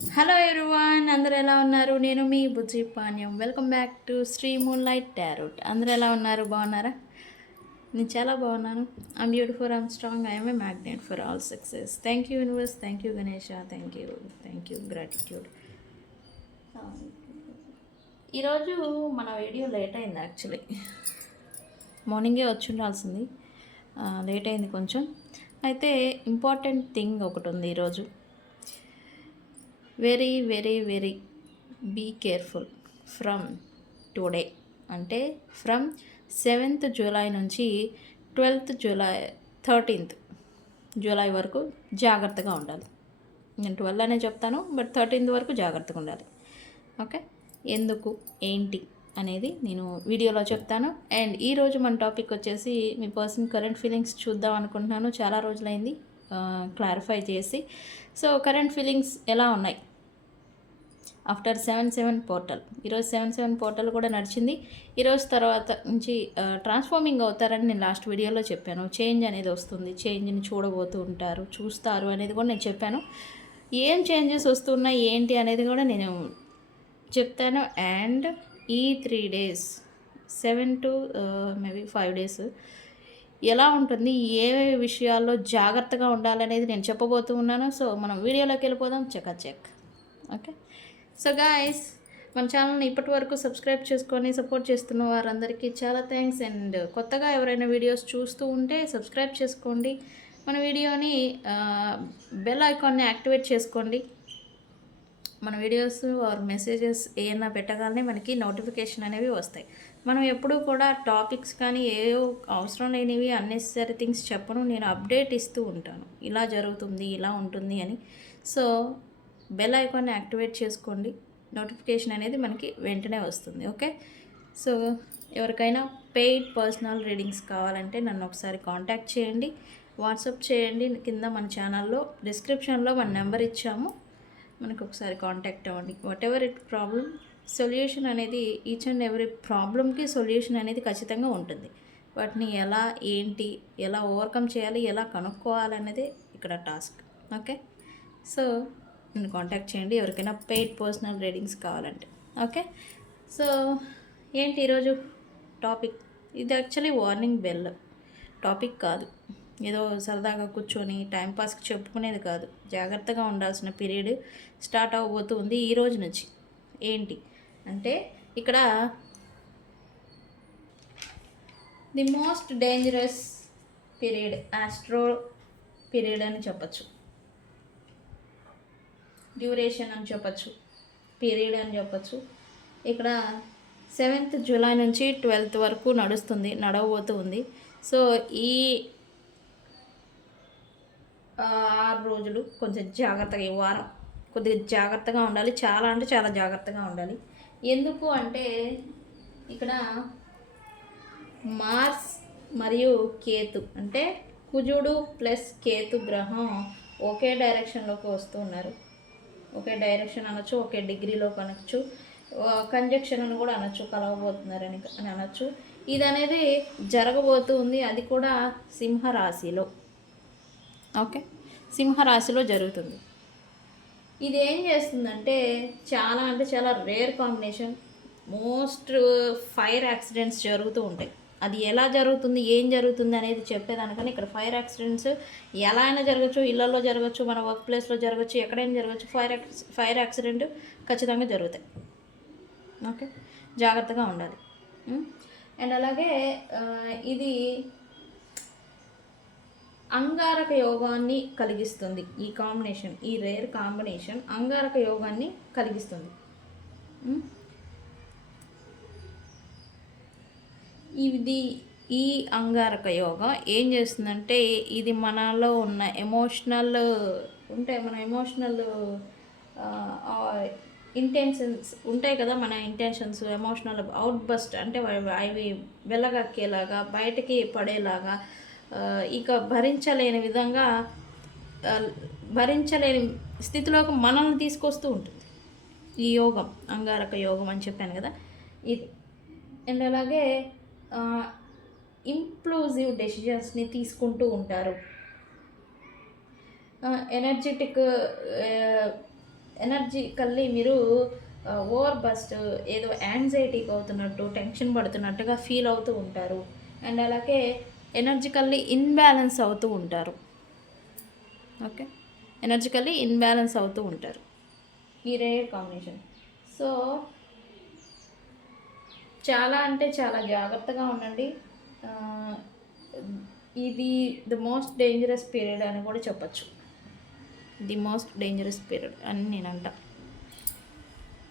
Hello everyone, అందరూ ఎలా ఉన్నారు? నేను మీ Bujji Panyam. Welcome back to Sri moon light tarot. అందరూ ఎలా ఉన్నారు? బాగున్నారా? నేను చాలా బాగున్నాను. I'm beautiful, I'm strong, I'm a magnet for all success. Thank you universe, thank you Ganesha, thank you gratitude. ఈరోజు మన వీడియో లేట్ అయింది. యాక్చువల్లీ మార్నింగే వచ్చి ఉండాల్సింది, లేట్ అయింది కొంచెం. అయితే ఇంపార్టెంట్ థింగ్ ఒకటి ఉంది ఈరోజు. Very very very be careful from today, అంటే ఫ్రమ్ 7th జూలై నుంచి 12th జూలై 13th జూలై వరకు జాగ్రత్తగా ఉండాలి. నేను 12 అనే చెప్తాను, బట్ 13th వరకు జాగ్రత్తగా ఉండాలి. ఓకే, ఎందుకు ఏంటి అనేది నేను వీడియోలో చెప్తాను. అండ్ ఈరోజు మన టాపిక్ వచ్చేసి మీ పర్సన్ కరెంట్ ఫీలింగ్స్ చూద్దాం అనుకుంటున్నాను. చాలా రోజులైంది క్లారిఫై చేసి. సో కరెంట్ ఫీలింగ్స్ ఎలా ఉన్నాయి ఆఫ్టర్ 7/7 పోర్టల్. ఈరోజు 7/7 పోర్టల్ కూడా నడిచింది. ఈరోజు తర్వాత నుంచి ట్రాన్స్ఫార్మింగ్ అవుతారని నేను లాస్ట్ వీడియోలో చెప్పాను. చేంజ్ అనేది వస్తుంది, చేంజ్ని చూస్తారు అనేది కూడా నేను చెప్పాను. ఏం చేంజెస్ వస్తున్నాయి ఏంటి అనేది కూడా నేను చెప్తాను. అండ్ ఈ 3 days 7 to మేబీ 5 days ఎలా ఉంటుంది, ఏ విషయాల్లో జాగ్రత్తగా ఉండాలనేది నేను చెప్పబోతూ ఉన్నాను. సో మనం వీడియోలోకి వెళ్ళిపోదాం. చెక్. ఓకే, సో గాయస్, మన ఛానల్ని ఇప్పటి వరకు సబ్స్క్రైబ్ చేసుకొని సపోర్ట్ చేస్తున్న వారందరికీ చాలా థ్యాంక్స్. అండ్ కొత్తగా ఎవరైనా వీడియోస్ చూస్తూ ఉంటే సబ్స్క్రైబ్ చేసుకోండి. మన వీడియోని బెల్ ఐకాన్ని యాక్టివేట్ చేసుకోండి. మన వీడియోస్ ఆర్ మెసేజెస్ ఏమైనా పెట్టగానే మనకి నోటిఫికేషన్ అనేవి వస్తాయి. మనం ఎప్పుడూ కూడా టాపిక్స్ కానీ ఏవో అవసరం లేనివి అన్నెసరీ థింగ్స్ చెప్పను. నేను అప్డేట్ ఇస్తూ ఉంటాను, ఇలా జరుగుతుంది ఇలా ఉంటుంది అని. సో బెల్ ఐకాన్ని యాక్టివేట్ చేసుకోండి, నోటిఫికేషన్ అనేది మనకి వెంటనే వస్తుంది. ఓకే, సో ఎవరికైనా పెయిడ్ పర్సనల్ రీడింగ్స్ కావాలంటే నన్ను ఒకసారి కాంటాక్ట్ చేయండి, వాట్సాప్ చేయండి. కింద మన ఛానల్లో డిస్క్రిప్షన్లో మన నెంబర్ ఇచ్చాము, మనకు ఒకసారి కాంటాక్ట్ అవ్వండి. What ever it problem, solution అనేది ఈచ్ అండ్ ఎవ్రీ ప్రాబ్లమ్కి సొల్యూషన్ అనేది ఖచ్చితంగా ఉంటుంది. వాటిని ఎలా ఓవర్కమ్ చేయాలి, ఎలా కనుక్కోవాలనేది ఇక్కడ టాస్క్. ఓకే, సో నన్ను కాంటాక్ట్ చేయండి ఎవరికైనా పెయిడ్ పర్సనల్ రీడింగ్స్ కావాలంటే. ఓకే, సో ఏంటి ఈరోజు టాపిక్? ఇది యాక్చువల్లీ వార్నింగ్ బెల్ టాపిక్ కాదు, ఏదో సరదాగా కూర్చొని టైంపాస్కి చెప్పుకునేది కాదు. జాగ్రత్తగా ఉండాల్సిన పీరియడ్ స్టార్ట్ అవ్వబోతుంది ఈ రోజు నుంచి. ఏంటి అంటే ఇక్కడ the most dangerous period, astro period అని చెప్పచ్చు, డ్యూరేషన్ అని చెప్పచ్చు, పీరియడ్ అని చెప్పచ్చు. ఇక్కడ 7th జూలై నుంచి 12th వరకు నడవబోతుంది. సో ఈ 6 రోజులు కొంచెం జాగ్రత్తగా, ఈ వారం కొద్దిగా జాగ్రత్తగా ఉండాలి. చాలా అంటే చాలా జాగ్రత్తగా ఉండాలి. ఎందుకు అంటే ఇక్కడ మార్స్ మరియు కేతు, అంటే కుజుడు ప్లస్ కేతు గ్రహం ఒకే డైరెక్షన్లోకి వస్తూ ఉన్నారు. ఒకే డైరెక్షన్ అనొచ్చు, ఒకే డిగ్రీలో అనొచ్చు, కంజక్షన్ అని కూడా అనొచ్చు, కలవబోతున్నారని అనొచ్చు. ఇది అనేది జరగబోతుంది, అది కూడా సింహరాశిలో. ఓకే, సింహరాశిలో జరుగుతుంది. ఇది ఏం చేస్తుందంటే చాలా rare combination. Most fire accidents జరుగుతూ ఉంటాయి. అది ఎలా జరుగుతుంది, ఏం జరుగుతుంది అనేది చెప్పేదానికన్నా ఇక్కడ ఫైర్ యాక్సిడెంట్స్ ఎలా అయినా జరగచ్చు, ఇళ్లలో జరగచ్చు, మన వర్క్ ప్లేస్లో జరగచ్చు, ఎక్కడైనా జరగచ్చు. ఫైర్ యాక్సిడెంట్ ఖచ్చితంగా జరుగుతాయి. ఓకే, జాగ్రత్తగా ఉండాలి. అండ్ అలాగే ఇది అంగారక యోగాన్ని కలిగిస్తుంది. ఈ కాంబినేషన్, ఈ రేర్ కాంబినేషన్ అంగారక యోగాన్ని కలిగిస్తుంది. ఈ అంగారక యోగం ఏం చేస్తుందంటే, ఇది మనలో ఉన్న ఎమోషనల్ మన ఎమోషనల్ ఇంటెన్షన్స్ ఉంటాయి కదా, మన ఇంటెన్షన్స్ ఎమోషనల్ అవుట్ బస్ట్ అంటే అవి వెళ్ళగక్కేలాగా, బయటకి పడేలాగా, ఇక భరించలేని విధంగా, భరించలేని స్థితిలోకి మనల్ని తీసుకొస్తూ ఉంటుంది ఈ యోగం, అంగారక యోగం అని చెప్పాను కదా ఇది. అండ్ అలాగే ఇంప్లూజివ్ డెసిషన్స్ని తీసుకుంటూ ఉంటారు. ఎనర్జెటిక్ ఎనర్జికల్లీ మీరు ఓవర్ బస్ట్ ఏదో యాంగ్జైటీకి అవుతున్నట్టు టెన్షన్ పడుతున్నట్టుగా ఫీల్ అవుతూ ఉంటారు. అండ్ అలాగే ఎనర్జికల్లీ ఇన్బ్యాలెన్స్ అవుతూ ఉంటారు. ఓకే, ఎనర్జికల్లీ ఇన్బ్యాలెన్స్ అవుతూ ఉంటారు ఈ రేర్ కాంబినేషన్. సో చాలా అంటే చాలా జాగ్రత్తగా ఉండండి. ఇది ది మోస్ట్ డేంజరస్ పీరియడ్ అని కూడా చెప్పచ్చు. ది మోస్ట్ డేంజరస్ పీరియడ్ అని నేను అంట.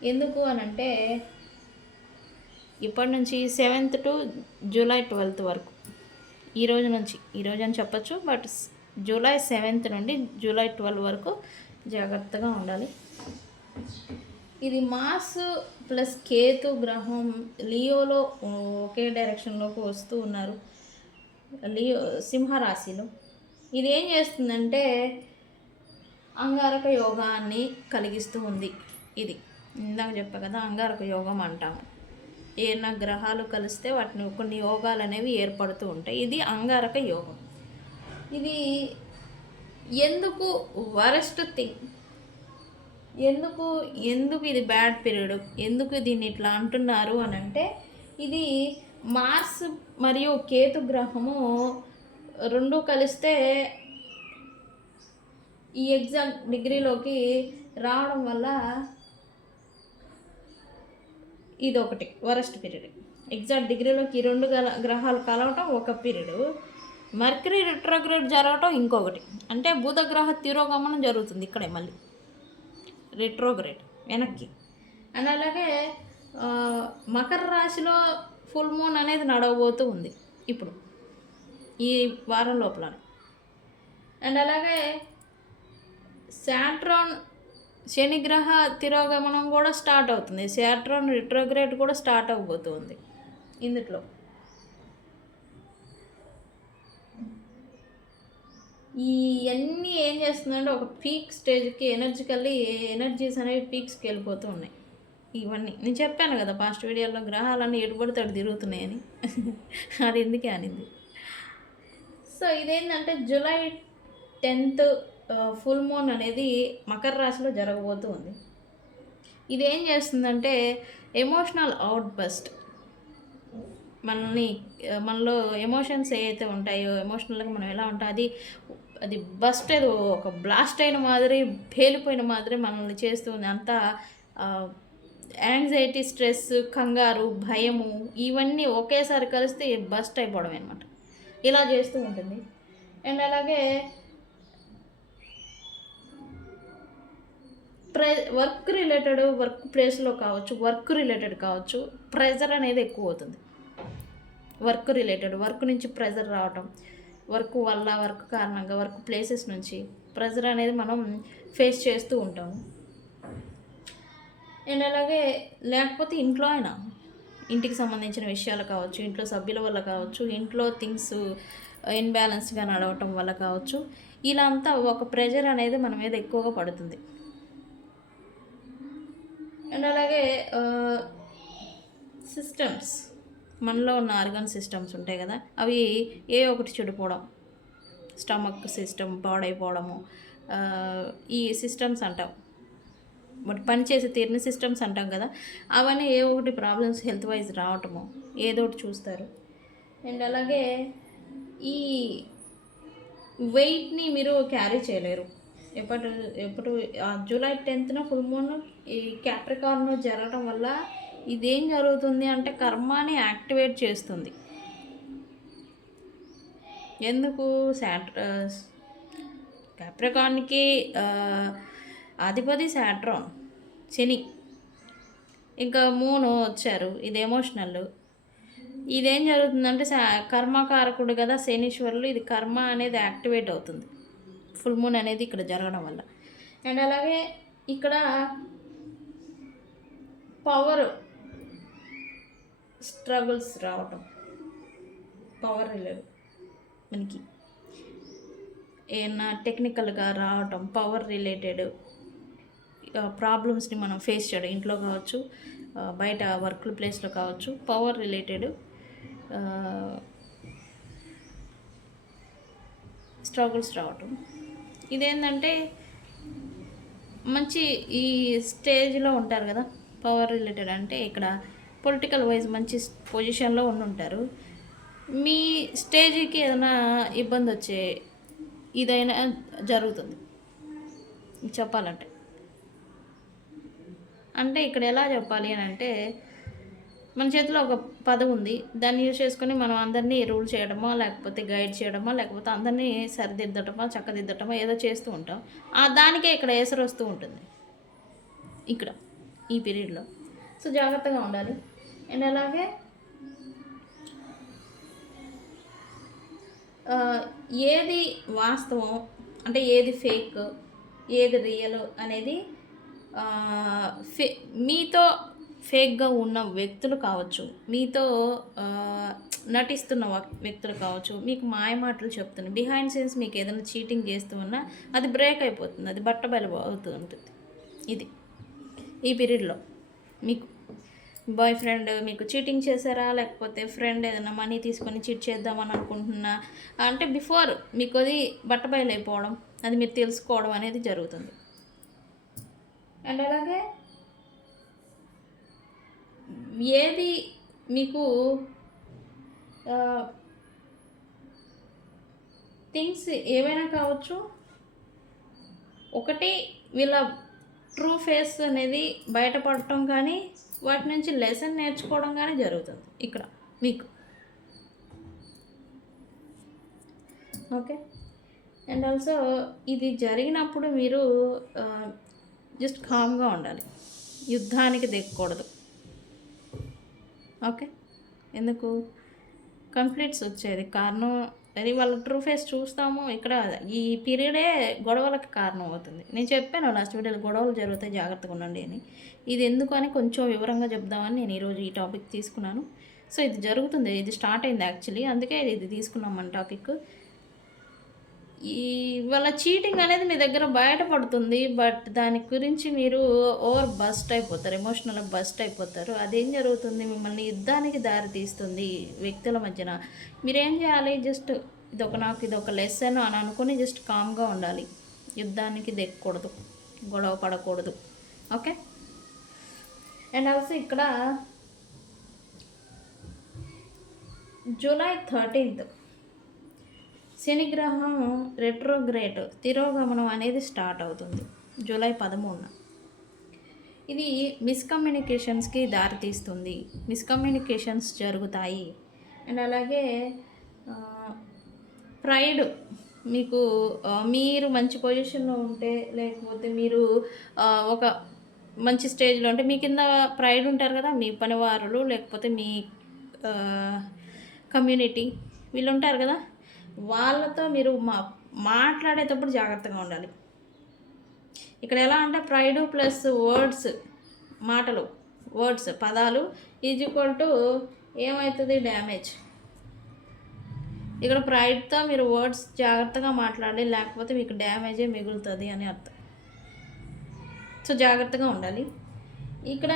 ఎందుకు అని అంటే ఇప్పటి నుంచి 7th to July 12th వరకు, ఈరోజు అని చెప్పచ్చు. బట్ July 7th నుండి July 12 వరకు జాగ్రత్తగా ఉండాలి. ఇది మాస్ ప్లస్ కేతు గ్రహం లియోలో ఒకే డైరెక్షన్లోకి వస్తూ ఉన్నారు, లియో సింహరాశిలో. ఇది ఏం చేస్తుందంటే అంగారక యోగాన్ని కలిగిస్తూ ఉంది. ఇది ఇందాక చెప్పా కదా, అంగారక యోగం అంటాము. ఏమైనా గ్రహాలు కలిస్తే వాటిని కొన్ని యోగాలు అనేవి ఏర్పడుతూ ఉంటాయి. ఇది అంగారక యోగం. ఇది ఎందుకు వరస్ట్ థింగ్, ఎందుకు ఇది బ్యాడ్ పీరియడ్, ఎందుకు దీన్ని ఇట్లా అంటున్నారు అని అంటే, ఇది మార్స్ మరియు కేతు గ్రహము రెండు కలిస్తే ఈ ఎగ్జామ్ డిగ్రీలోకి రావడం వల్ల ఇది ఒకటి వరస్ట్ పీరియడ్. ఎగ్జాక్ట్ డిగ్రీలోకి ఈ రెండు గ్రహాలు కలవటం ఒక పీరియడ్, మర్కరీ రిట్రోగ్రేడ్ జరగటం ఇంకొకటి. అంటే బుధ గ్రహ తిరోగమనం జరుగుతుంది ఇక్కడే మళ్ళీ రిట్రోగ్రేడ్ వెనక్కి. అండ్ అలాగే మకర రాశిలో ఫుల్ మూన్ అనేది నడవబోతూ ఉంది ఇప్పుడు ఈ వారం లోపల. అండ్ అలాగే శాట్రాన్ శనిగ్రహ తిరోగమనం కూడా స్టార్ట్ అవుతుంది. శాట్రాన్ రిట్రోగ్రేడ్ కూడా స్టార్ట్ అవ్వబోతుంది ఇందులో. ఇవన్నీ ఏం చేస్తుందంటే ఒక పీక్ స్టేజ్కి ఎనర్జీస్ అనేవి పీక్స్కి వెళ్ళిపోతూ ఉన్నాయి. ఇవన్నీ నేను చెప్పాను కదా పాస్ట్ వీడియోలో, గ్రహాలన్నీ ఎడుబడితోటి తిరుగుతున్నాయని. అది ఎందుకే అనింది. సో ఇదేంటంటే July 10th ఫుల్ మూన్ అనేది మకర రాశిలో జరగబోతూ ఉంది. ఇది ఏం చేస్తుందంటే ఎమోషనల్ అవుట్ బస్ట్, మనలో ఎమోషన్స్ ఏవైతే ఉంటాయో, ఎమోషనల్గా మనం ఎలా ఉంటాం, అది బస్ట్ ఏదో ఒక బ్లాస్ట్ అయిన మాదిరి, పేలిపోయిన మాదిరి మనల్ని చేస్తుంది. అంతా యాంగ్జైటీ, స్ట్రెస్, కంగారు, భయము ఇవన్నీ ఒకేసారి కలిస్తే బస్ట్ అయిపోవడం అనమాట. ఇలా చేస్తూ ఉంటుంది. అండ్ అలాగే వర్క్ రిలేటెడ్, వర్క్ ప్లేస్లో కావచ్చు, వర్క్ రిలేటెడ్ కావచ్చు, ప్రెజర్ అనేది ఎక్కువ అవుతుంది. వర్క్ రిలేటెడ్, వర్క్ నుంచి ప్రెజర్ రావటం, వర్క్ వల్ల, వర్క్ కారణంగా, వర్క్ ప్లేసెస్ నుంచి ప్రెజర్ అనేది మనం ఫేస్ చేస్తూ ఉంటాము. అండ్ అలాగే లేకపోతే ఇంట్లో అయినా, ఇంటికి సంబంధించిన విషయాలు కావచ్చు, ఇంట్లో సభ్యుల వల్ల కావచ్చు, ఇంట్లో థింగ్స్ ఇన్బ్యాలెన్స్గా నడవటం వల్ల కావచ్చు, ఇలా అంతా ఒక ప్రెజర్ అనేది మన మీద ఎక్కువగా పడుతుంది. అండ్ అలాగే సిస్టమ్స్, మనలో ఉన్న ఆర్గన్ సిస్టమ్స్ ఉంటాయి కదా, అవి ఒకటి చెడిపోవడం, స్టమక్ సిస్టమ్ పాడైపోవడము, ఈ సిస్టమ్స్ అంటాం, బట్ పనిచేసే తీరిన సిస్టమ్స్ అంటాం కదా, అవన్నీ ఒకటి ప్రాబ్లమ్స్ హెల్త్ వైజ్ రావటము ఏదో ఒకటి చూస్తారు. అండ్ అలాగే ఈ వెయిట్ని మీరు క్యారీ చేయలేరు. ఎప్పుడు July 10th ఫుల్ మూన్ ఈ క్యాప్రికార్న్లో జరగడం వల్ల ఇదేం జరుగుతుంది అంటే కర్మాని యాక్టివేట్ చేస్తుంది. ఎందుకు? క్యాప్రికార్న్కి అధిపతి శాట్రాన్, శని, ఇంకా మూను వచ్చారు, ఇది ఎమోషనల్. ఇదేం జరుగుతుందంటే కర్మకారకుడు కదా శనీశ్వరులు, ఇది కర్మ అనేది యాక్టివేట్ అవుతుంది ఫుల్ మూన్ అనేది ఇక్కడ జరగడం వల్ల. అండ్ అలాగే ఇక్కడ పవర్ స్ట్రగుల్స్ రావటం, పవర్ రిలేటెడ్ మనకి ఏమన్నా టెక్నికల్గా రావటం, పవర్ రిలేటెడ్ ప్రాబ్లమ్స్ని మనం ఫేస్ చేయడం, ఇంట్లో కావచ్చు, బయట వర్క్ ప్లేస్లో కావచ్చు, పవర్ రిలేటెడ్ స్ట్రగుల్స్ రావటం. ఇదేంటంటే మంచి ఈ స్టేజ్లో ఉంటారు కదా, పవర్ రిలేటెడ్ అంటే ఇక్కడ పొలిటికల్ వైజ్ మంచి పొజిషన్లో ఉంటారు. మీ స్టేజ్కి ఏదైనా ఇబ్బంది వచ్చే ఇదైనా జరుగుతుంది చెప్పాలంటే. అంటే ఇక్కడ ఎలా చెప్పాలి అని అంటే, మన చేతిలో ఒక పదవి ఉంది, దాన్ని యూజ్ చేసుకొని మనం అందరినీ రూల్ చేయడమో, లేకపోతే గైడ్ చేయడమో, లేకపోతే అందరినీ సరిదిద్దటమో, చక్కదిద్దటమో ఏదో చేస్తూ ఉంటాం. దానికే ఇక్కడ ఎసరు వస్తూ ఉంటుంది ఇక్కడ ఈ పీరియడ్లో. సో జాగ్రత్తగా ఉండాలి. అండ్ అలాగే ఏది వాస్తవం అంటే ఏది ఫేక్, ఏది రియల్ అనేది మీతో ఫేక్గా ఉన్న వ్యక్తులు కావచ్చు, మీతో నటిస్తున్న వ్యక్తులు కావచ్చు, మీకు మాయ మాటలు చెప్తున్నారు, బిహైండ్ సీన్స్ మీకు ఏదైనా చీటింగ్ చేస్తూ ఉన్నా అది బ్రేక్ అయిపోతుంది, అది బట్టబయలు అవుతూ ఉంటుంది. ఇది ఈ పీరియడ్లో మీకు బాయ్ ఫ్రెండ్ మీకు చీటింగ్ చేశారా, లేకపోతే ఫ్రెండ్ ఏదైనా మనీ తీసుకొని చీట్ చేద్దామని అనుకుంటున్నా అంటే బిఫోర్ మీకు అది బట్టబయలు అయిపోవడం, అది మీరు తెలుసుకోవడం అనేది జరుగుతుంది. అండ్ అలాగే ఏది మీకు థింగ్స్ ఏవైనా కావచ్చు, ఒకటి వీళ్ళ ట్రూ ఫేస్ అనేది బయటపడటం కానీ వాటి నుంచి లెసన్ నేర్చుకోవడం కానీ జరుగుతుంది ఇక్కడ మీకు. ఓకే. అండ్ ఆల్సో ఇది జరిగినప్పుడు మీరు జస్ట్ కామ్గా ఉండాలి, యుద్ధానికి దిగకూడదు. ఓకే. ఎందుకు కాన్ఫ్లిక్ట్స్ వచ్చేది కారణం అది వాళ్ళ ట్రూ ఫేస్ చూస్తాము. ఇక్కడ ఈ పీరియడే గొడవలకు కారణం అవుతుంది. నేను చెప్పాను లాస్ట్ వీడియోలో గొడవలు జరుగుతాయి, జాగ్రత్తగా ఉండండి అని. ఇది ఎందుకు అని కొంచెం వివరంగా చెప్దామని నేను ఈరోజు ఈ టాపిక్ తీసుకున్నాను. సో ఇది జరుగుతుంది, ఇది స్టార్ట్ అయింది యాక్చువల్లీ, అందుకే ఇది తీసుకున్నాం మన టాపిక్. వాళ్ళ చీటింగ్ అనేది మీ దగ్గర బయటపడుతుంది, బట్ దాని గురించి మీరు ఓవర్ బస్ట్ అయిపోతారు, ఎమోషనల్గా బస్ట్ అయిపోతారు. అదేం జరుగుతుంది, మిమ్మల్ని యుద్ధానికి దారి తీస్తుంది వ్యక్తుల మధ్యన. మీరేం చేయాలి, జస్ట్ నాకు ఇది ఒక లెసన్ అని అనుకుని జస్ట్ కామ్గా ఉండాలి, యుద్ధానికి దిగకూడదు, గొడవ పడకూడదు. ఓకే. అండ్ ఆల్సో ఇక్కడ జూలై 13th శనిగ్రహం రెట్రోగ్రేట్ తిరోగమనం అనేది స్టార్ట్ అవుతుంది జూలై 13న. ఇది మిస్కమ్యూనికేషన్స్కి దారితీస్తుంది, మిస్కమ్యూనికేషన్స్ జరుగుతాయి. అండ్ అలాగే ప్రైడ్ మీకు మీరు మంచి పొజిషన్లో ఉంటే, లేకపోతే మీరు ఒక మంచి స్టేజ్లో ఉంటే మీ కింద ప్రైడ్ ఉంటారు కదా, మీ పనివారులు లేకపోతే మీ కమ్యూనిటీ వీళ్ళు ఉంటారు కదా, వాళ్ళతో మీరు మాట్లాడేటప్పుడు జాగ్రత్తగా ఉండాలి. ఇక్కడ ఎలా అంటే ప్రైడ్ ప్లస్ వర్డ్స్ పదాలు ఈజ్ ఈక్వల్ టు ఏమవుతుంది, డ్యామేజ్. ఇక్కడ ప్రైడ్తో మీరు వర్డ్స్ జాగ్రత్తగా మాట్లాడాలి, లేకపోతే మీకు డ్యామేజే మిగులుతుంది అని అర్థం. సో జాగ్రత్తగా ఉండాలి. ఇక్కడ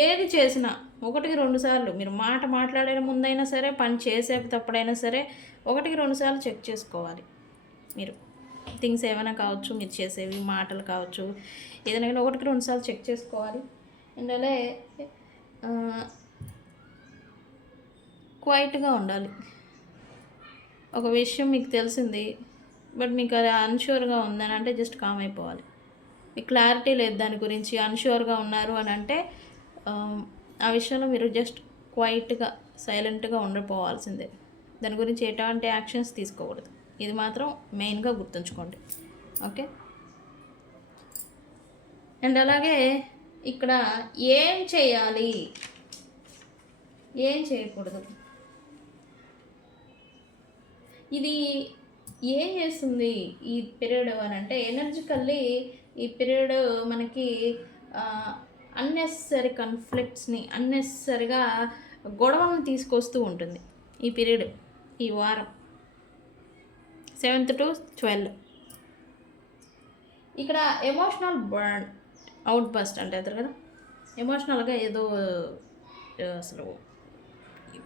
ఏది చేసినా 1-2 సార్లు మీరు మాట్లాడే ముందైనా సరే, పని చేసేటప్పుడైనా సరే 1-2 సార్లు చెక్ చేసుకోవాలి. మీరు థింగ్స్ ఏమైనా కావచ్చు, మీరు చేసేవి మాటలు కావచ్చు, ఏదైనా 1-2 సార్లు చెక్ చేసుకోవాలి. అండ్ అలాగే క్వైట్గా ఉండాలి. ఒక విషయం మీకు తెలిసింది బట్ మీకు అది అన్ష్యూర్గా ఉందని అంటే జస్ట్ కామ్ అయిపోవాలి. మీకు క్లారిటీ లేదు దాని గురించి, అన్ష్యూర్గా ఉన్నారు అని అంటే ఆ విషయంలో మీరు జస్ట్ క్వైట్గా సైలెంట్గా ఉండిపోవాల్సిందే. దాని గురించి ఎటువంటి యాక్షన్స్ తీసుకోకూడదు. ఇది మాత్రం మెయిన్గా గుర్తుంచుకోండి. ఓకే. అండ్ అలాగే ఇక్కడ ఏం చేయాలి, ఏం చేయకూడదు, ఇది ఏం చేస్తుంది ఈ పీరియడ్ అని అంటే, ఎనర్జికల్లీ ఈ పీరియడ్ మనకి అన్నెసరీ కాన్ఫ్లిక్ట్స్ని, అన్నెసరీగా గొడవలను తీసుకొస్తూ ఉంటుంది ఈ పీరియడ్, ఈ వారం 7th to 12. ఇక్కడ ఎమోషనల్ అవుట్ బస్ట్ అంటే కదా, ఎమోషనల్గా ఏదో అసలు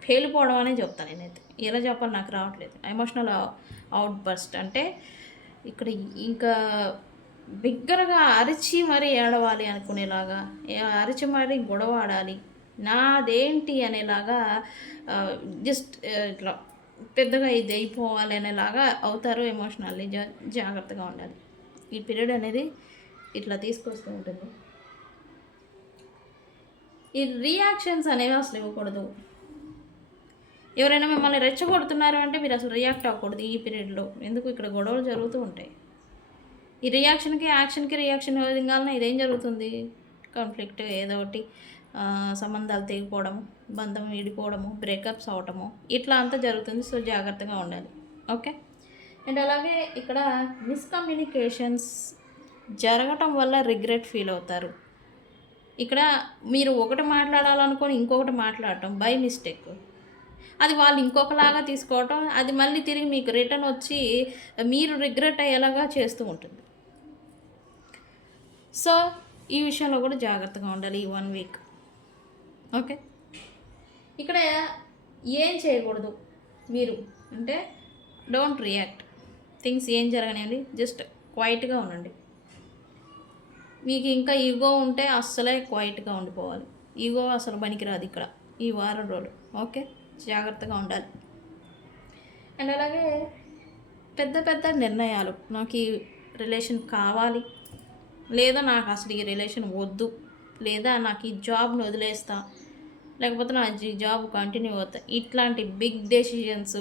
పేలిపోవడం అనే చెప్తాను నేనైతే, ఎలా చెప్పాలి నాకు రావట్లేదు. ఎమోషనల్ అవుట్ బస్ట్ అంటే ఇక్కడ ఇంకా బిగ్గరగా అరిచి మరీ ఏడవాలి అనుకునేలాగా, అరిచి మరీ గొడవ ఆడాలి, నాదేంటి అనేలాగా జస్ట్ ఇట్లా పెద్దగా ఇది అయిపోవాలి అనేలాగా అవుతారు ఎమోషనల్లీ. జాగ్రత్తగా ఉండాలి. ఈ పీరియడ్ అనేది ఇట్లా తీసుకొస్తూ ఉంటుంది. ఈ రియాక్షన్స్ అనేవి అసలు ఇవ్వకూడదు. ఎవరైనా మిమ్మల్ని రెచ్చగొడుతున్నారు అంటే మీరు అసలు రియాక్ట్ అవ్వకూడదు ఈ పీరియడ్లో. ఎందుకు ఇక్కడ గొడవలు జరుగుతూ ఉంటాయి. ఈ రియాక్షన్కి యాక్షన్కి రియాక్షన్ విధంగానే ఇదేం జరుగుతుంది, కాన్ఫ్లిక్ట్ ఏదో ఒకటి, సంబంధాలు తెగిపోవడము, బంధం విడిపోవడము, బ్రేకప్స్ అవటము, ఇట్లా అంతా జరుగుతుంది. సో జాగ్రత్తగా ఉండాలి. ఓకే. అండ్ అలాగే ఇక్కడ మిస్కమ్యూనికేషన్స్ జరగటం వల్ల రిగ్రెట్ ఫీల్ అవుతారు. ఇక్కడ మీరు ఒకటి మాట్లాడాలనుకొని ఇంకొకటి మాట్లాడటం బై మిస్టేక్, అది వాళ్ళు ఇంకొకలాగా తీసుకోవటం, అది మళ్ళీ తిరిగి మీకు రిటర్న్ వచ్చి మీరు రిగ్రెట్ అయ్యేలాగా చేస్తూ ఉంటుంది. సో ఈ విషయంలో కూడా జాగ్రత్తగా ఉండాలి ఈ 1 వీక్. ఓకే. ఇక్కడ ఏం చేయకూడదు మీరు అంటే, డోంట్ రియాక్ట్ థింగ్స్ ఏం జరగనివ్వండి, జస్ట్ క్వైట్గా ఉండండి. మీకు ఇంకా ఈగో ఉంటే అస్సలే క్వైట్గా ఉండిపోవాలి. ఈగో అసలు పనికిరాదు ఇక్కడ ఈ వారం రోజులు. ఓకే. జాగ్రత్తగా ఉండాలి. అండ్ అలాగే పెద్ద పెద్ద నిర్ణయాలు, నాకు ఈ రిలేషన్ కావాలి, లేదా నాకు అసలు ఈ రిలేషన్ వద్దు, లేదా నాకు ఈ జాబ్ని వదిలేస్తా, లేకపోతే నా జాబ్ కంటిన్యూ అవుతా, ఇట్లాంటి బిగ్ డెసిషన్స్,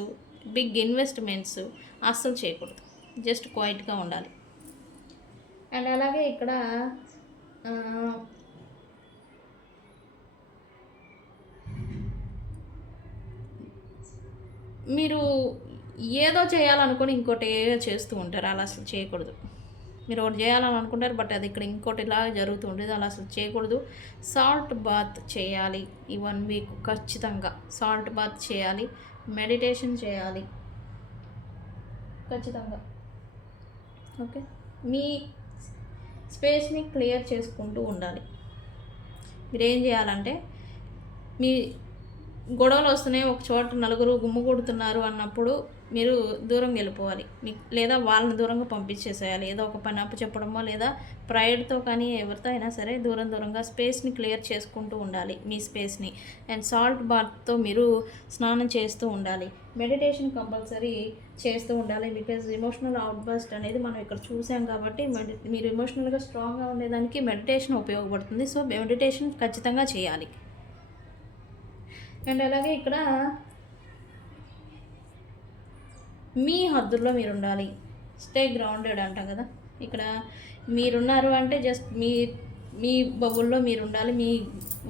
బిగ్ ఇన్వెస్ట్మెంట్స్ అస్సలు చేయకూడదు. జస్ట్ క్వైట్గా ఉండాలి. అండ్ అలాగే ఇక్కడ మీరు ఏదో చేయాలనుకుని ఇంకోటి ఏదో చేస్తూ ఉంటారు, అలా అసలు చేయకూడదు. మీరు ఒకటి చేయాలని అనుకుంటారు, బట్ అది ఇక్కడ ఇంకోటి ఇలాగా జరుగుతూ ఉంటుంది, అలా అసలు చేయకూడదు. సాల్ట్ బాత్ చేయాలి ఈ 1 వీక్ ఖచ్చితంగా. సాల్ట్ బాత్ చేయాలి, మెడిటేషన్ చేయాలి ఖచ్చితంగా. ఓకే. మీ స్పేస్ని క్లియర్ చేసుకుంటూ ఉండాలి. మీరు ఏం చేయాలంటే, మీ గొడవలు వస్తున్నాయి, ఒక చోట నలుగురు గుమ్ము కొడుతున్నారు అన్నప్పుడు మీరు దూరం వెళ్ళిపోవాలి. లేదా వాళ్ళని దూరంగా పంపించేసేయాలి. ఏదో ఒక పని అప్పు చెప్పడమో, లేదా ప్రైడ్తో కానీ ఎవరితో అయినా సరే దూరంగా స్పేస్ని క్లియర్ చేసుకుంటూ ఉండాలి మీ స్పేస్ని. అండ్ సాల్ట్ బాత్తో మీరు స్నానం చేస్తూ ఉండాలి. మెడిటేషన్ కంపల్సరీ చేస్తూ ఉండాలి. బికాజ్ ఎమోషనల్ అవుట్బస్ట్ అనేది మనం ఇక్కడ చూసాం కాబట్టి, మీరు ఎమోషనల్గా స్ట్రాంగ్గా ఉండేదానికి మెడిటేషన్ ఉపయోగపడుతుంది. సో మెడిటేషన్ ఖచ్చితంగా చేయాలి. అండ్ అలాగే ఇక్కడ మీ హద్దుల్లో మీరు ఉండాలి. స్టే గ్రౌండెడ్ అంటాం కదా, ఇక్కడ మీరున్నారు అంటే జస్ట్ మీ బబుల్లో మీరు ఉండాలి. మీ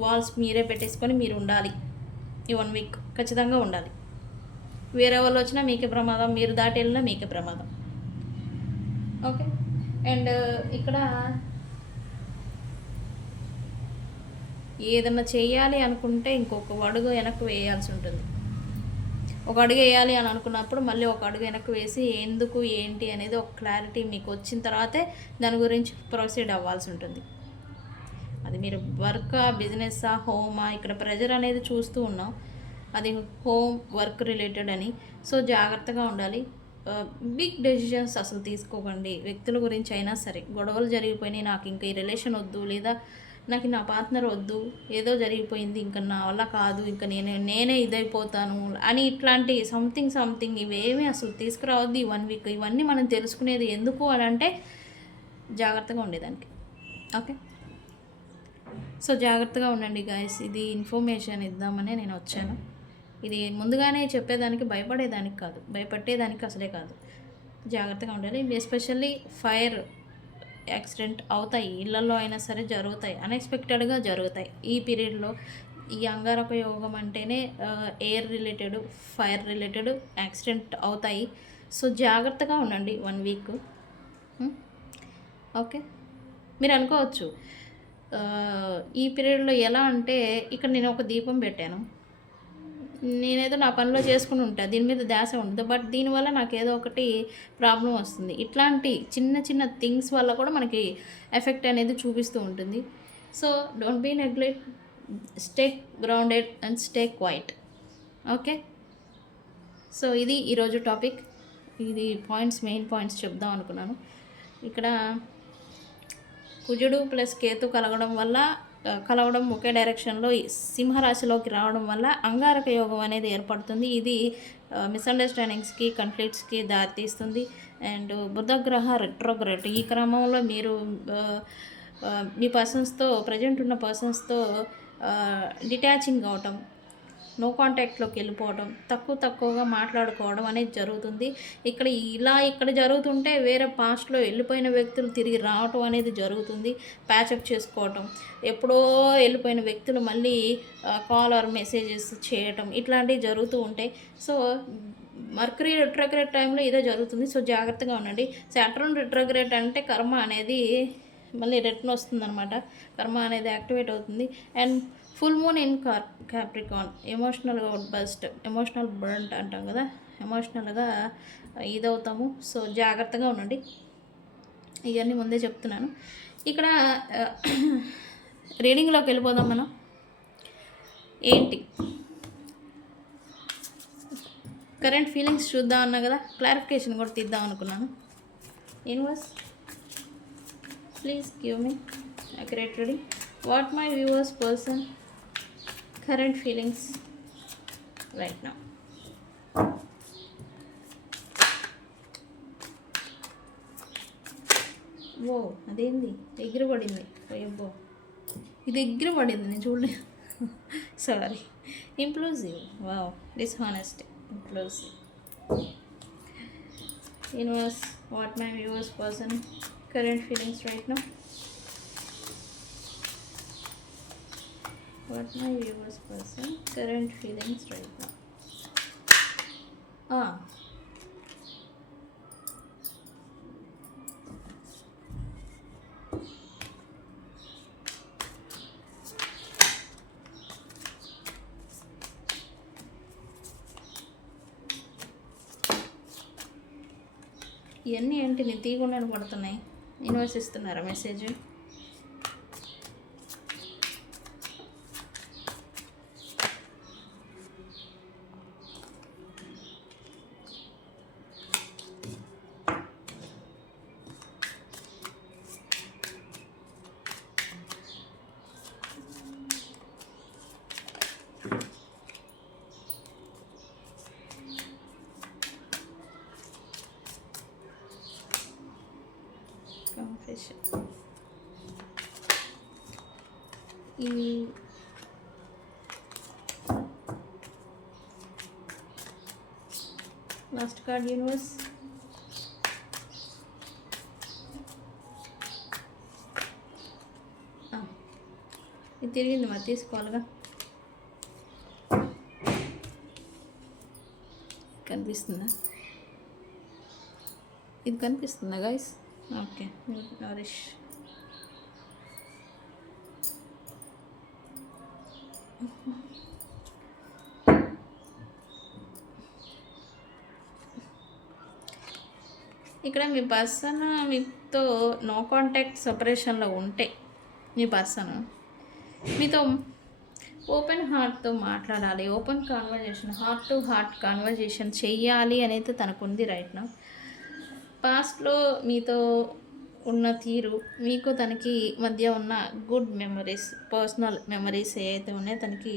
వాల్స్ మీరే పెట్టేసుకొని మీరు ఉండాలి. ఈ 1 వీక్ ఖచ్చితంగా ఉండాలి. వేరే వాళ్ళు వచ్చినా మీకే ప్రమాదం, మీరు దాటి వెళ్ళినా మీకే ప్రమాదం. ఓకే. అండ్ ఇక్కడ ఏదన్నా చేయాలి అనుకుంటే ఇంకొక అడుగు వెనక్కి వేయాల్సి ఉంటుంది. ఒక అడుగు వేయాలి అని అనుకున్నప్పుడు మళ్ళీ ఒక అడుగు వెనక్కి వేసి ఎందుకు ఏంటి అనేది ఒక క్లారిటీ మీకు వచ్చిన తర్వాతే దాని గురించి ప్రొసీడ్ అవ్వాల్సి ఉంటుంది. అది మీరు వర్కా, బిజినెస్సా, హోమా, ఇక్కడ ప్రెజర్ అనేది చూస్తూ ఉన్నాం, అది హోమ్ వర్క్ రిలేటెడ్ అని. సో జాగ్రత్తగా ఉండాలి. బిగ్ డెసిషన్స్ అసలు తీసుకోకండి. వ్యక్తుల గురించి అయినా సరే, గొడవలు జరిగిపోయినాయి, నాకు ఇంకా ఈ రిలేషన్ వద్దు, లేదా నాకు నా పార్ట్నర్ వద్దు, ఏదో జరిగిపోయింది, ఇంకా నా వల్ల కాదు, ఇంకా నేనే ఇదైపోతాను అని ఇట్లాంటి సంథింగ్ ఇవేమీ అసలు తీసుకురావద్దు ఈ 1 వీక్. ఇవన్నీ మనం తెలుసుకునేది ఎందుకు అని అంటే జాగ్రత్తగా ఉండేదానికి. ఓకే. సో జాగ్రత్తగా ఉండండి గాయస్. ఇది ఇన్ఫర్మేషన్ ఇద్దామనే నేను వచ్చాను. ఇది ముందుగానే చెప్పేదానికి భయపడేదానికి కాదు, భయపట్టేదానికి అసలే కాదు. జాగ్రత్తగా ఉండాలి. ఎస్పెషల్లీ ఫైర్ యాక్సిడెంట్ అవుతాయి, ఇళ్లలో అయినా సరే జరుగుతాయి, అన్ఎక్స్పెక్టెడ్గా జరుగుతాయి ఈ పీరియడ్లో. ఈ అంగారక యోగం అంటేనే air related, fire related accident అవుతాయి. సో జాగ్రత్తగా ఉండండి 1 వీక్. ఓకే. మీరు అనుకోవచ్చు ఈ పీరియడ్లో ఎలా అంటే, ఇక్కడ నేను ఒక దీపం పెట్టాను, నేనేదో నా పనిలో చేసుకుని ఉంటాను, దీని మీద ధ్యాస ఉండదు, బట్ దీనివల్ల నాకు ఏదో ఒకటి ప్రాబ్లం వస్తుంది. ఇట్లాంటి చిన్న థింగ్స్ వల్ల కూడా మనకి ఎఫెక్ట్ అనేది చూపిస్తూ ఉంటుంది. So don't be neglect, stay grounded and stay quiet. Okay. So ఇది ఈరోజు టాపిక్. ఇది మెయిన్ పాయింట్స్ చెప్దాం అనుకున్నాను. ఇక్కడ కుజుడు ప్లస్ కేతు కలవడం ఒకే డైరెక్షన్లో సింహరాశిలోకి రావడం వల్ల అంగారక యోగం అనేది ఏర్పడుతుంది. ఇది మిస్అండర్స్టాండింగ్స్కి, కన్ఫ్లిక్ట్స్కి దారితీస్తుంది. అండ్ బుధగ్రహ రెట్రోగ్రేడ్ ఈ క్రమంలో మీరు మీ పర్సన్స్తో ప్రజెంట్ ఉన్న పర్సన్స్తో డిటాచింగ్ అవటం, నో కాంటాక్ట్లోకి వెళ్ళిపోవడం, తక్కువగా మాట్లాడుకోవడం అనేది జరుగుతుంది. ఇక్కడ జరుగుతుంటే వేరే పాస్ట్లో వెళ్ళిపోయిన వ్యక్తులు తిరిగి రావటం అనేది జరుగుతుంది. ప్యాచప్ చేసుకోవటం, ఎప్పుడో వెళ్ళిపోయిన వ్యక్తులు మళ్ళీ కాల్ ఆర్ మెసేజెస్ చేయటం, ఇట్లాంటివి జరుగుతూ ఉంటాయి. సో మర్కరీ రిట్రోగ్రేడ్ టైంలో ఇదే జరుగుతుంది. సో జాగ్రత్తగా ఉండండి. సాటర్న్ రిట్రోగ్రేడ్ అంటే కర్మ అనేది మళ్ళీ రిటర్న్ వస్తుందన్నమాట. కర్మ అనేది యాక్టివేట్ అవుతుంది. And full moon in Capricorn ఎమోషనల్గా ఎమోషనల్ బర్న్ అంటాం కదా, ఎమోషనల్గా ఇదవుతాము. సో జాగ్రత్తగా ఉండండి. ఇవన్నీ ముందే చెప్తున్నాను. ఇక్కడ రీడింగ్లోకి వెళ్ళిపోదాం మనం. ఏంటి కరెంట్ ఫీలింగ్స్ చూద్దాం అన్నా కదా, క్లారిఫికేషన్ కూడా తీద్దాం అనుకున్నాను. Universe please give me accurate reading. What my viewers person current feelings right now. ఓ అదేంది ఎగిరిపడింది, అయ్యబ్బో ఇది ఎగిరిపడింది, నేను చూడలేదు. Sorry. Impulsive, wow, dishonest, impulsive. Universe what my viewers person current feelings right now. What my viewers person current feelings right now. ఇవన్నీ ఏంటి నేను తీయకుండా పడుతున్నాయి. యూనివర్స్ ఇస్తున్నారా మెసేజ్? ఈ లాస్ట్ కార్డ్ యూనివర్స్. ఇది తిరిగింది, మరి తీసుకోవాలిగా. కనిపిస్తుందా? ఇది కనిపిస్తుందా గైస్? ఓకే. నరిష్ ఇక్కడ మీ పర్సన్ మీతో నో కాంటాక్ట్ సపరేషన్లో ఉంటే మీ పర్సన్ మీతో ఓపెన్ హార్ట్తో మాట్లాడాలి, open conversation, heart to heart conversation చెయ్యాలి అనేది తనకుంది రైట్ నౌ. పాస్ట్లో మీతో ఉన్న తీరు, మీకు తనకి మధ్య ఉన్న గుడ్ మెమరీస్, పర్సనల్ మెమరీస్ ఏవైతే ఉన్నాయో తనకి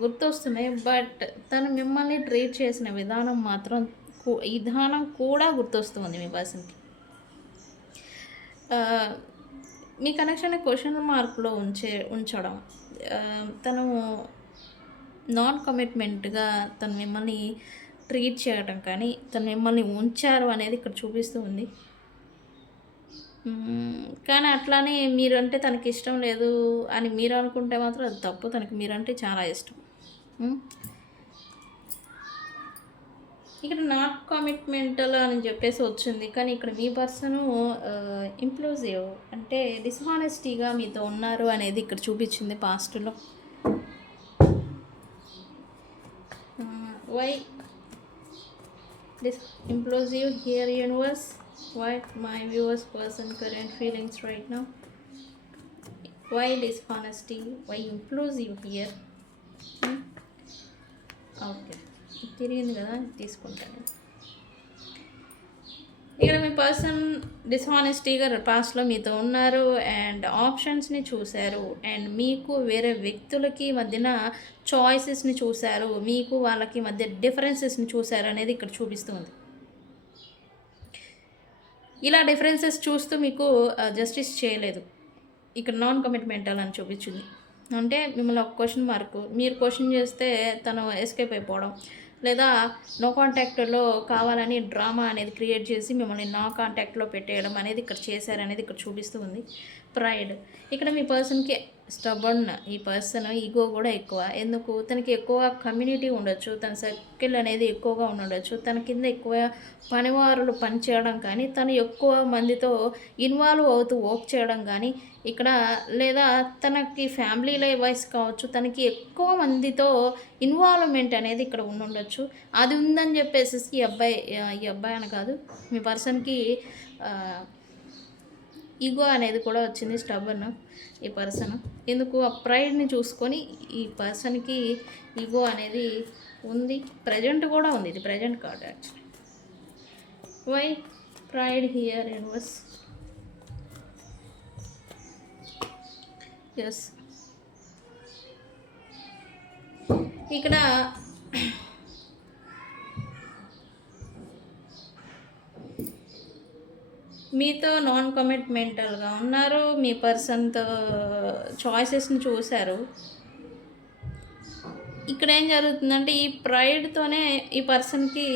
గుర్తొస్తున్నాయి. బట్ తను మిమ్మల్ని ట్రీట్ చేసిన విధానం కూడా గుర్తొస్తుంది మీ పర్సన్కి. మీ కనెక్షన్ క్వశ్చన్ మార్క్లో ఉంచడం, తను నాన్ కమిట్మెంట్గా తను మిమ్మల్ని ట్రీట్ చేయడం కానీ తను మిమ్మల్ని ఉంచారు అనేది ఇక్కడ చూపిస్తూ ఉంది. కానీ అట్లానే మీరంటే తనకి ఇష్టం లేదు అని మీరు అనుకుంటే మాత్రం అది తప్పు. తనకి మీరంటే చాలా ఇష్టం. ఇక్కడ నాట్ కమిట్మెంటల్ అని చెప్పేసి వచ్చింది, కానీ ఇక్కడ మీ పర్సను ఇంప్లూజివ్ అంటే డిస్హానెస్టీగా మీతో ఉన్నారు అనేది ఇక్కడ చూపించింది పాస్ట్లో. Why impulsive here universe? What my viewers person current feelings right now? Why dishonesty? Why impulsive here? Okay, తిరిగింది కదా, తీసుకుంటాను. ఇక్కడ మీ పర్సన్ డిస్హానెస్టీగా పాస్ట్లో మీతో ఉన్నారు అండ్ ఆప్షన్స్ని చూశారు అండ్ మీకు వేరే వ్యక్తులకి మధ్యన చాయిసెస్ని చూశారు, మీకు వాళ్ళకి మధ్య డిఫరెన్సెస్ని చూశారు అనేది ఇక్కడ చూపిస్తుంది. ఇలా డిఫరెన్సెస్ చూస్తూ మీకు జస్టిస్ చేయలేదు. ఇక్కడ నాన్ కమిట్మెంటల్ అని చూపించింది. అంటే మిమ్మల్ని ఒక క్వశ్చన్ మార్క్, మీరు క్వశ్చన్ చేస్తే తను ఎస్కేప్ అయిపోవడం, లేదా నో కాంటాక్ట్లో కావాలని డ్రామా అనేది క్రియేట్ చేసి మిమ్మల్ని నా కాంటాక్ట్లో పెట్టేయడం అనేది ఇక్కడ చేశారనేది ఇక్కడ చూపిస్తూ ఉంది. ప్రైడ్, ఇక్కడ మీ పర్సన్కి స్టబర్న్, ఈ పర్సన్ ఈగో కూడా ఎక్కువ. ఎందుకు? తనకి ఎక్కువ కమ్యూనిటీ ఉండొచ్చు, తన సర్కిల్ అనేది ఎక్కువగా ఉండొచ్చు, తన కింద ఎక్కువ పనివారులు పనిచేయడం కానీ, తను ఎక్కువ మందితో ఇన్వాల్వ్ అవుతూ వర్క్ చేయడం కానీ ఇక్కడ, లేదా తనకి ఫ్యామిలీ వైస్ కావచ్చు, తనకి ఎక్కువ మందితో ఇన్వాల్వ్మెంట్ అనేది ఇక్కడ ఉండొచ్చు. అది ఉందని చెప్పేసి ఈ అబ్బాయి అని కాదు, మీ పర్సన్కి ఈగో అనేది కూడా వచ్చింది, స్టబర్న్ ఈ పర్సన్. ఎందుకు? ఆ ప్రైడ్ని చూసుకొని ఈ పర్సన్కి ఈగో అనేది ఉంది, ప్రజెంట్ కూడా ఉంది. ఇది present card actually. Why pride here universe? Yes, ఇక్కడ మీతో నాన్ కమిట్మెంటల్గా ఉన్నారు, మీ పర్సన్తో చాయిసెస్ని చూశారు. ఇక్కడ ఏం జరుగుతుందంటే ఈ ప్రైడ్తోనే ఈ పర్సన్కి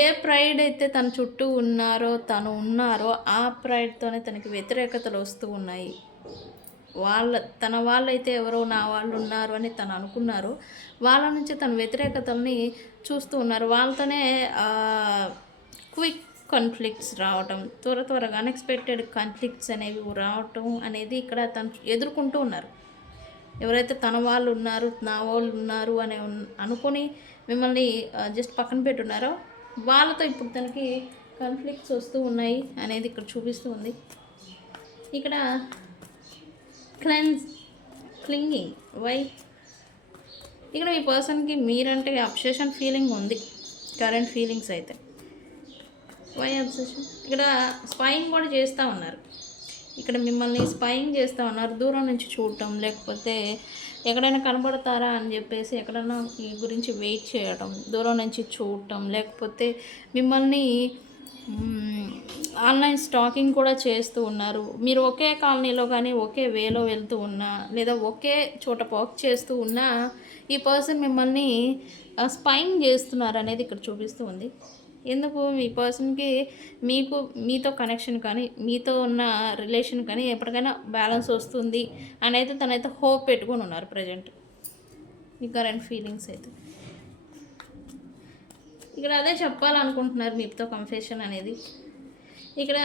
ఏ ప్రైడ్ అయితే తన చుట్టూ ఉన్నారో ఆ ప్రైడ్తోనే తనకి వ్యతిరేకతలు వస్తూ ఉన్నాయి. తన వాళ్ళైతే ఎవరో నా వాళ్ళు ఉన్నారు అని తను అనుకున్నారు, వాళ్ళ నుంచి తన వ్యతిరేకతల్ని చూస్తూ ఉన్నారు. వాళ్ళతోనే క్విక్ కాన్ఫ్లిక్ట్స్ రావటం, త్వరగా అన్ఎక్స్పెక్టెడ్ కాన్ఫ్లిక్ట్స్ అనేవి రావటం అనేది ఇక్కడ తను ఎదుర్కొంటూ ఉన్నారు. ఎవరైతే తన వాళ్ళు ఉన్నారు, నా వాళ్ళు ఉన్నారు అని అనుకొని మిమ్మల్ని జస్ట్ పక్కన పెట్టున్నారో వాళ్ళతో ఇప్పుడు తనకి కాన్ఫ్లిక్ట్స్ వస్తూ ఉన్నాయి అనేది ఇక్కడ చూపిస్తూ ఉంది. ఇక్కడ క్లింగింగ్, వై? ఇక్కడ మీ పర్సన్కి మీరంటే అబ్సెషన్ ఫీలింగ్ ఉంది, కరెంట్ ఫీలింగ్స్ అయితే. Why obsession? ఇక్కడ స్పైయింగ్ కూడా చేస్తూ ఉన్నారు, ఇక్కడ మిమ్మల్ని స్పైయింగ్ చేస్తూ ఉన్నారు, దూరం నుంచి చూడటం, లేకపోతే ఎక్కడైనా కనబడతారా అని చెప్పేసి ఎక్కడైనా ఈ గురించి వెయిట్ చేయడం, దూరం నుంచి చూడటం, లేకపోతే మిమ్మల్ని ఆన్లైన్ స్టాకింగ్ కూడా చేస్తూ ఉన్నారు. మీరు ఒకే కాలనీలో కానీ ఒకే వేలో వెళ్తూ ఉన్నా, లేదా ఒకే చోట వర్క్ చేస్తూ ఉన్నా ఈ పర్సన్ మిమ్మల్ని స్పైయింగ్ చేస్తున్నారు అనేది ఇక్కడ చూపిస్తూ ఉంది. ఎందుకు? మీ పర్సన్కి మీతో కనెక్షన్ కానీ, మీతో ఉన్న రిలేషన్ కానీ ఎప్పటికైనా బ్యాలెన్స్ వస్తుంది అనేది తనైతే హోప్ పెట్టుకొని ఉన్నారు ప్రజెంట్. ఈ కరెంట్ ఫీలింగ్స్ అయితే ఇక్కడ అదే చెప్పాలనుకుంటున్నారు మీతో కన్ఫెషన్ అనేది. ఇక్కడ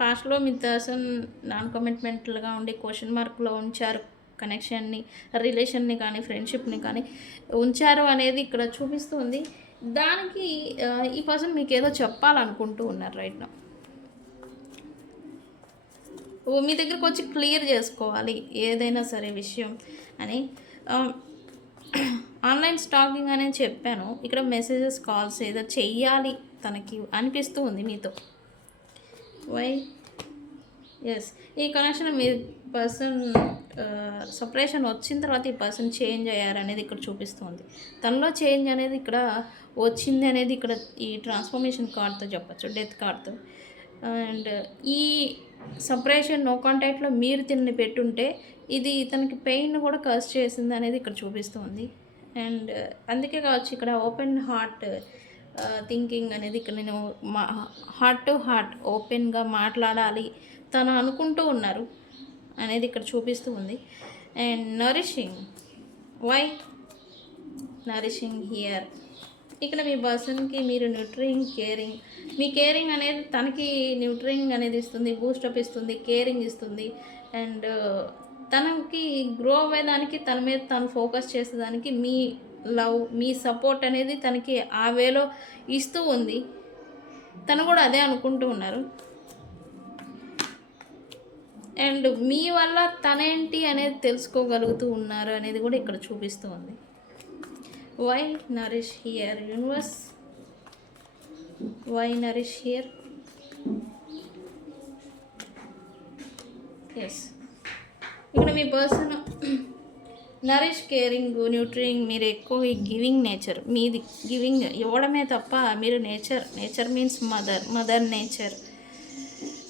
పాస్ట్లో మీ పర్సన్ నాన్ కమిట్మెంటల్గా ఉండి క్వశ్చన్ మార్క్లో ఉంచారు, కనెక్షన్ని, రిలేషన్ని కానీ ఫ్రెండ్షిప్ని కానీ ఉంచారు అనేది ఇక్కడ చూపిస్తుంది. దానికి ఈ పర్సన్ మీకు ఏదో చెప్పాలనుకుంటూ ఉన్నారు రైట్ నౌ. మీ దగ్గరకు వచ్చి క్లియర్ చేసుకోవాలి ఏదైనా సరే విషయం అని. ఆన్లైన్ స్టాకింగ్ అనేది చెప్పాను, ఇక్కడ మెసేజెస్, కాల్స్ ఏదో చెయ్యాలి తనకి అనిపిస్తూ ఉంది మీతో. వై? ఎస్, ఈ కనెక్షన్ మీ పర్సన్ సపరేషన్ వచ్చిన తర్వాత ఈ పర్సన్ చేంజ్ అయ్యారనేది ఇక్కడ చూపిస్తుంది. తనలో చేంజ్ అనేది ఇక్కడ వచ్చింది అనేది ఇక్కడ ఈ ట్రాన్స్ఫర్మేషన్ కార్డ్తో చెప్పచ్చు, డెత్ కార్డ్తో. అండ్ ఈ సపరేషన్ నో కాంటాక్ట్లో మీరు తిని పెట్టుంటే ఇది తనకి పెయిన్ కూడా కాజ్ చేసింది అనేది ఇక్కడ చూపిస్తుంది. అండ్ అందుకే కావచ్చు ఇక్కడ ఓపెన్ హార్ట్ థింకింగ్ అనేది ఇక్కడ నేను హార్ట్ టు హార్ట్ ఓపెన్గా మాట్లాడాలి తను అనుకుంటూ ఉన్నారు అనేది ఇక్కడ చూపిస్తూ ఉంది. And nourishing, why nourishing here? ఇక్కడ మీ పర్సన్కి మీరు న్యూట్రింగ్, కేరింగ్, మీ కేరింగ్ అనేది తనకి న్యూట్రింగ్ అనేది ఇస్తుంది, బూస్టప్ ఇస్తుంది, కేరింగ్ ఇస్తుంది. అండ్ తనకి గ్రో అయ్యేదానికి, తన మీద తను ఫోకస్ చేసేదానికి మీ లవ్, మీ సపోర్ట్ అనేది తనకి ఆ వేలో ఇస్తూ ఉంది. తను కూడా అదే అనుకుంటూ ఉన్నారు. అండ్ మీ వల్ల తనేంటి అనేది తెలుసుకోగలుగుతూ ఉన్నారు అనేది కూడా ఇక్కడ చూపిస్తూ ఉంది. Why nourish here universe? Why nourish here? Yes, ఇక్కడ మీ పర్సన్ నరిష్, కేరింగ్, న్యూట్రింగ్, మీరు ఎక్కువ గివింగ్ నేచర్ మీది. గివింగ్ ఇవ్వడమే తప్ప మీరు నేచర్ మీన్స్ మదర్ నేచర్.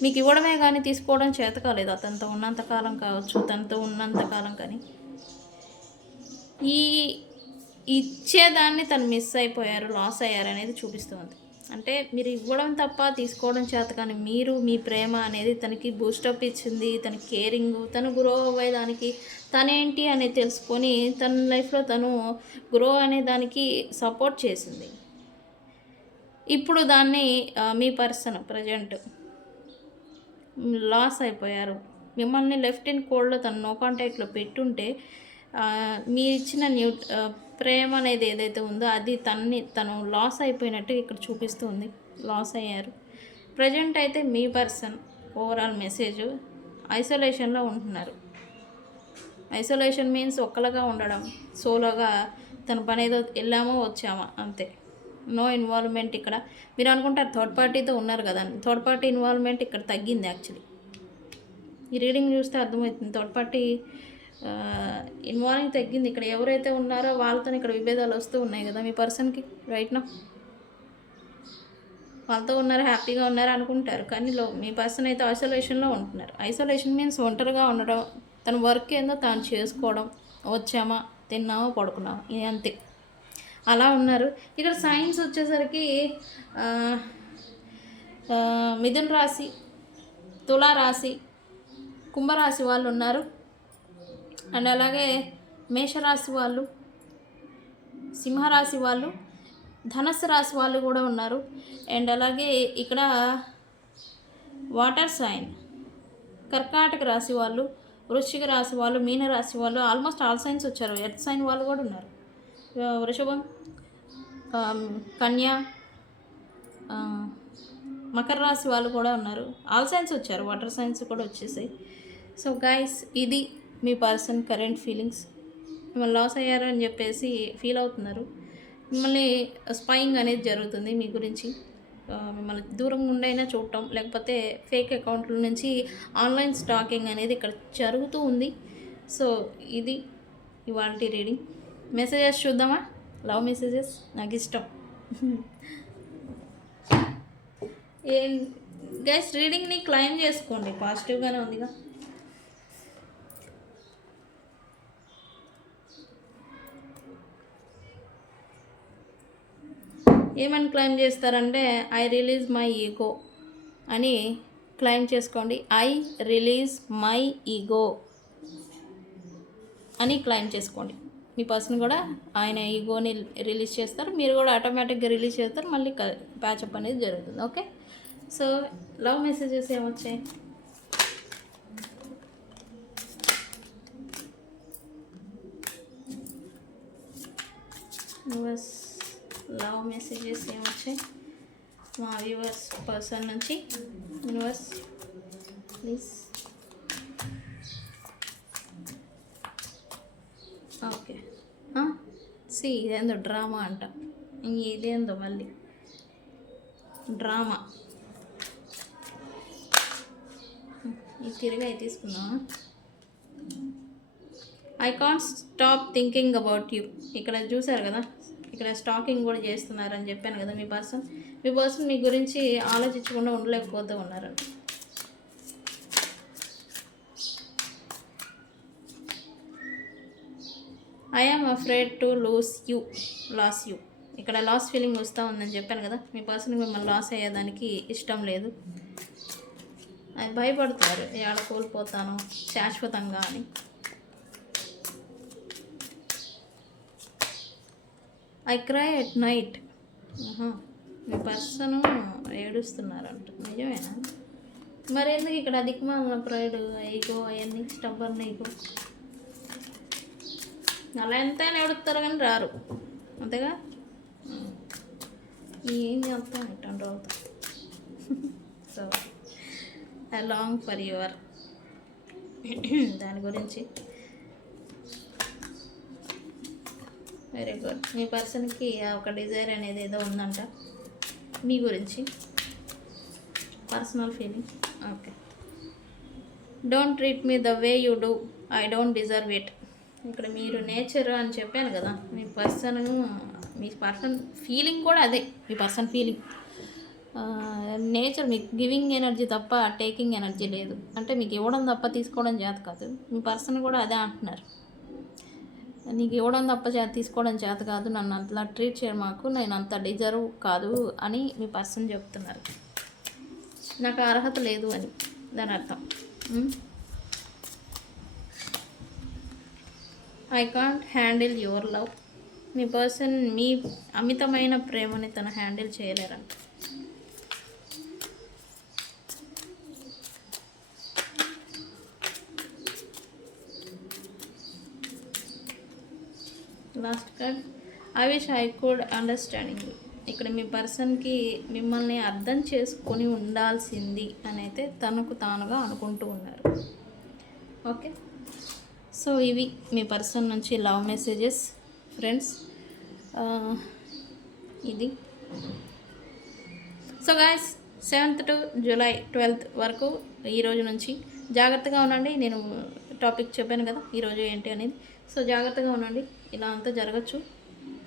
మీకు ఇవ్వడమే కానీ తీసుకోవడం చేత కాలేదు అతనితో ఉన్నంతకాలం కావచ్చు, తనతో ఉన్నంతకాలం. కానీ ఈ ఇచ్చేదాన్ని తను మిస్ అయిపోయారు, లాస్ అయ్యారు అనేది చూపిస్తుంది. అంటే మీరు ఇవ్వడం తప్ప తీసుకోవడం చేత కానీ మీరు మీ ప్రేమ అనేది తనకి బూస్టప్ ఇచ్చింది, తన కేరింగ్, తను గ్రో అవ్వేదానికి తనేంటి అనేది తెలుసుకొని తన లైఫ్లో తను గ్రో అనే దానికి సపోర్ట్ చేసింది. ఇప్పుడు దాన్ని మీ పర్సన్ ప్రజెంట్ లాస్ అయిపోయారు. మిమ్మల్ని లెఫ్ట్ ఇన్ కోల్డ్లో తను నో కాంటాక్ట్లో పెట్టుంటే మీరు ఇచ్చిన ప్రేమ అనేది ఏదైతే ఉందో అది తను లాస్ అయిపోయినట్టు ఇక్కడ చూపిస్తుంది. లాస్ అయ్యారు. ప్రజెంట్ అయితే మీ పర్సన్ ఓవరాల్ మెసేజ్ ఐసోలేషన్లో ఉంటున్నారు. ఐసోలేషన్ మీన్స్ ఒక్కలుగా ఉండడం, సోలోగా తన పని ఏదో వెళ్ళామో వచ్చామా అంతే. No involvement. ఇక్కడ మీరు అనుకుంటారు థర్డ్ పార్టీతో ఉన్నారు కదా, థర్డ్ పార్టీ ఇన్వాల్వ్మెంట్ ఇక్కడ తగ్గింది. యాక్చువల్లీ ఈ రీడింగ్ చూస్తే అర్థమవుతుంది థర్డ్ పార్టీ ఇన్వాల్వింగ్ తగ్గింది. ఇక్కడ ఎవరైతే ఉన్నారో వాళ్ళతో ఇక్కడ విభేదాలు వస్తూ ఉన్నాయి కదా మీ పర్సన్కి రైట్ నా. వాళ్ళతో ఉన్నారు, హ్యాపీగా ఉన్నారు అనుకుంటారు, కానీ మీ పర్సన్ అయితే ఐసోలేషన్లో ఉంటున్నారు. ఐసోలేషన్ మీన్స్ ఒంటరిగా ఉండడం, తన వర్క్ ఏందో తాను చేసుకోవడం, వచ్చామా తిన్నామా పడుకున్నామా ఇది అంతే, అలా ఉన్నారు. ఇక్కడ సైన్స్ వచ్చేసరికి మిథున రాశి, తులారాశి, కుంభరాశి వాళ్ళు ఉన్నారు. అండ్ అలాగే మేషరాశి వాళ్ళు, సింహరాశి వాళ్ళు, ధనుస్సు రాశి వాళ్ళు కూడా ఉన్నారు. అండ్ అలాగే ఇక్కడ వాటర్ సైన్ కర్కాటక రాశి వాళ్ళు, వృశ్చిక రాశి వాళ్ళు, మీన రాశి వాళ్ళు, ఆల్మోస్ట్ ఆల్ సైన్స్ వచ్చారు. ఎర్త్ సైన్ వాళ్ళు కూడా ఉన్నారు. వృషభం, కన్యా, మకర రాశి వాళ్ళు కూడా ఉన్నారు. ఆల్ సైన్స్ వచ్చారు, వాటర్ సైన్స్ కూడా వచ్చేసాయి. సో గైస్, ఇది మీ పర్సన్ కరెంట్ ఫీలింగ్స్. మిమ్మల్ని లాస్ అయ్యారు అని చెప్పేసి ఫీల్ అవుతున్నారు. మిమ్మల్ని స్పైయింగ్ అనేది జరుగుతుంది మీ గురించి. మిమ్మల్ని దూరంగా ఉండైనా చూడటం, లేకపోతే ఫేక్ అకౌంట్ల నుంచి ఆన్లైన్ స్టాకింగ్ అనేది ఇక్కడ జరుగుతూ ఉంది. సో ఇది ఇవాళ రీడింగ్. మెసేజెస్ చూద్దామా? లవ్ మెసేజెస్ నాకు ఇష్టం. ఏం గైస్, రీడింగ్ని క్లైమ్ చేసుకోండి, పాజిటివ్గానే ఉందిగా. ఏమని క్లైమ్ చేస్తారంటే ఐ రిలీజ్ మై ఈగో అని క్లైమ్ చేసుకోండి. ఐ రిలీజ్ మై ఈగో అని క్లైమ్ చేసుకోండి. మీ పర్సన్ కూడా ఆయన ఈగోని రిలీజ్ చేస్తారు, మీరు కూడా ఆటోమేటిక్గా రిలీజ్ చేస్తారు, మళ్ళీ ప్యాచప్ అనేది జరుగుతుంది. ఓకే, సో లవ్ మెసేజెస్ ఏమొచ్చాయి? లవ్ మెసేజెస్ ఏమొచ్చాయి మా వ్యూవర్స్ పర్సన్ నుంచి? Universe please. ఓకే, సి ఇదేందో డ్రామా అంట, ఇదేందో మళ్ళీ డ్రామా. ఇది తిరిగి తీసుకుందామా? I can't stop thinking about you. ఇక్కడ చూసారు కదా, ఇక్కడ స్టాకింగ్ కూడా చేస్తున్నారని చెప్పాను కదా. మీ పర్సన్ మీ గురించి ఆలోచించకుండా ఉండలేకపోతూ ఉన్నారంట. I am afraid to lose you. ఇక్కడ లాస్ ఫీలింగ్ వస్తూ ఉందని చెప్పాను కదా. మీ పర్సన్ మిమ్మల్ని లాస్ అయ్యేదానికి ఇష్టం లేదు, అది భయపడుతున్నారు, ఎక్కడ కోల్పోతాను శాశ్వతంగా అని. I cry at night. మీ పర్సను ఏడుస్తున్నారంట, నిజమేనా? మరి ఎందుకు ఇక్కడ అధికమైన ప్రైడ్, ఈగో, అవన్నీ స్టబ్బర్న్ ఈగో? అలా ఎంతైనా ఏడుస్తారు కానీ రారు, అంతేగా. ఏం చేస్తాం ఇట్లాంటి అవుతాం. So I long for your దాని గురించి. Very good. మీ పర్సన్కి ఒక డిజైర్ అనేది ఏదో ఉందంట. మీ గురించి personal feeling. Okay. Don't treat me the way you do, I don't deserve it. ఇక్కడ మీరు నేచర్ అని చెప్పాను కదా, మీ పర్సన్ ఫీలింగ్ కూడా అదే. మీ పర్సన్ ఫీలింగ్ నేచర్ మీకు గివింగ్ ఎనర్జీ తప్ప టేకింగ్ ఎనర్జీ లేదు. అంటే మీకు ఇవ్వడం తప్ప తీసుకోవడం చేత కాదు. మీ పర్సన్ కూడా అదే అంటున్నారు. నీకు ఇవ్వడం తప్ప తీసుకోవడం చేత కాదు, నన్ను అట్లా ట్రీట్ చేయడం మాకు, నేను అంత డిజర్వ్ కాదు అని మీ పర్సన్ చెప్తున్నారు. నాకు అర్హత లేదు అని దాని అర్థం. I can't handle your love. మీ పర్సన్ మీ అమితమైన ప్రేమని తను హ్యాండిల్ చేయలేరంట. Last card, I wish I could understanding you. ఇక్కడ మీ పర్సన్కి మిమ్మల్ని అర్థం చేసుకొని ఉండాల్సింది అని అయితే తనకు తానుగా అనుకుంటూ ఉన్నారు. ఓకే, సో ఇవి మీ పర్సన్ నుంచి లవ్ మెసేజెస్ ఫ్రెండ్స్. ఇది so guys 7th to July 12th వరకు ఈరోజు నుంచి జాగ్రత్తగా ఉండండి. నేను టాపిక్ చెప్పాను కదా ఈరోజు ఏంటి అనేది. సో జాగ్రత్తగా ఉండండి. ఇలా అంతా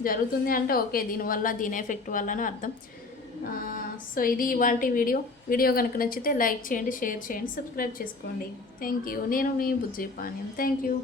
జరుగుతుంది అంటే ఓకే, దీనివల్ల దీని ఎఫెక్ట్ వల్ల అని అర్థం. సో ఇది ఇవాల్టి వీడియో కనుక నచ్చితే లైక్ చేయండి, షేర్ చేయండి, సబ్స్క్రైబ్ చేసుకోండి. Thank you. నేను మీ బుజ్జి పానీయం. Thank you.